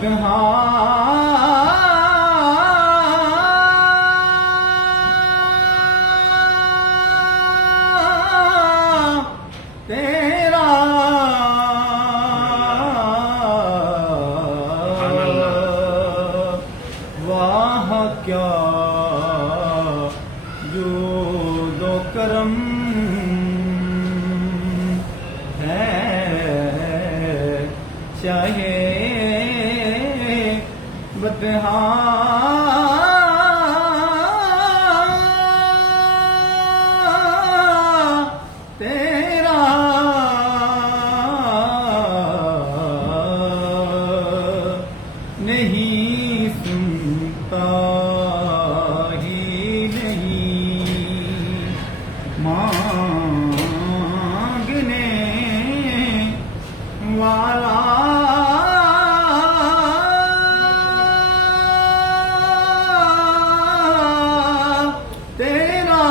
بتہا تیرا واہ کیا جود و کرم ہے چاہے بتہا تیرا نہیں سنتا ہی نہیں مانگنے والا تیرا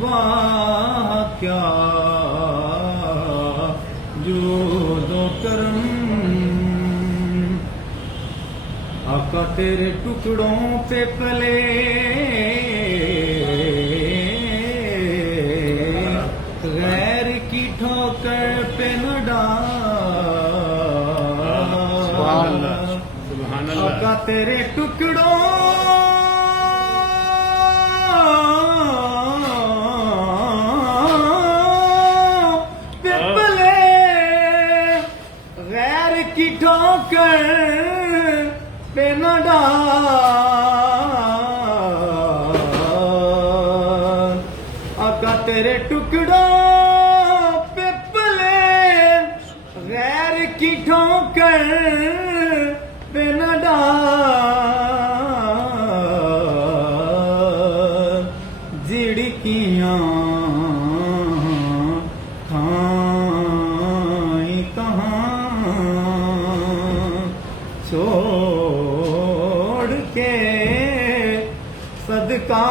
واہ کیا جود و کرم آقا تیرے ٹکڑوں پہ پلے غیر کی ٹھوکر پہ نہ ڈال آقا تیرے ٹکڑوں پہ پلے غیر کی ٹھوکر پہ نہ ڈال آقا تیرے ٹکڑوں پہ پلے غیر کی ٹھوکر پہ نہ ڈال جھڑکیاں کھائیں کہاں چھوڑ کے صدقہ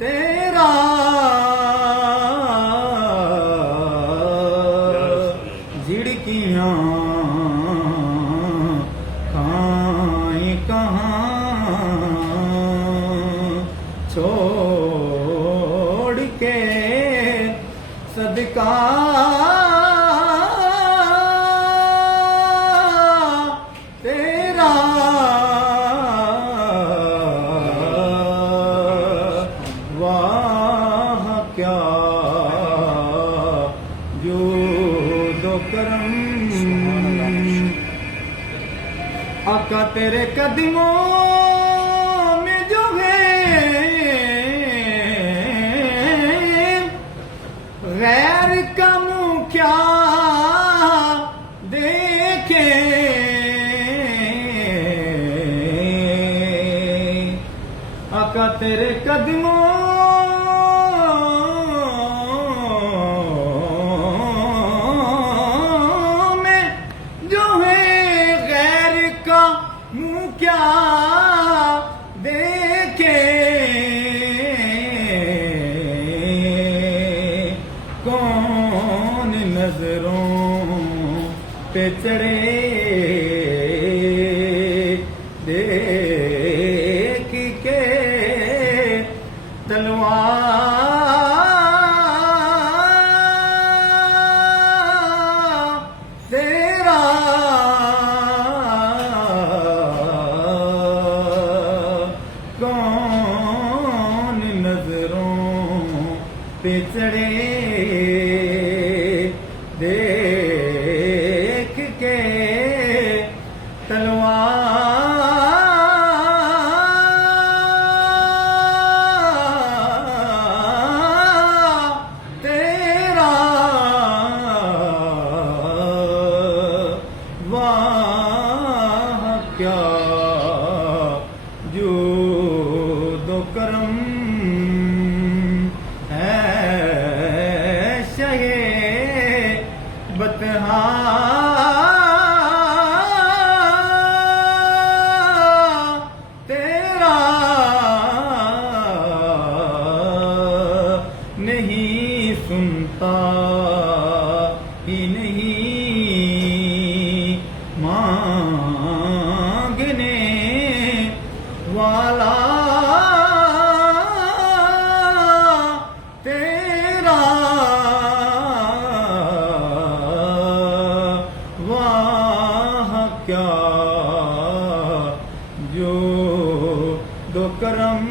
تیرا جھڑکیاں کھائیں کہاں چھوڑ کے صدقہ تیرا واہ کیا جود و کرم آقا تیرے قدموں میں جو ہے غیر کا منہ کیا دیکھے آقا تیرے قدموں میں جو ہے غیر کا منہ کیا دیکھے کون نظروں پہ چڑھے دیکھ کے تلوار تیرا کون نظروں پہ چڑھے دیکھ کے تلوار تیرا واہ کیا جود و کرم ہے بتہا تیرا کیا جو دو کرم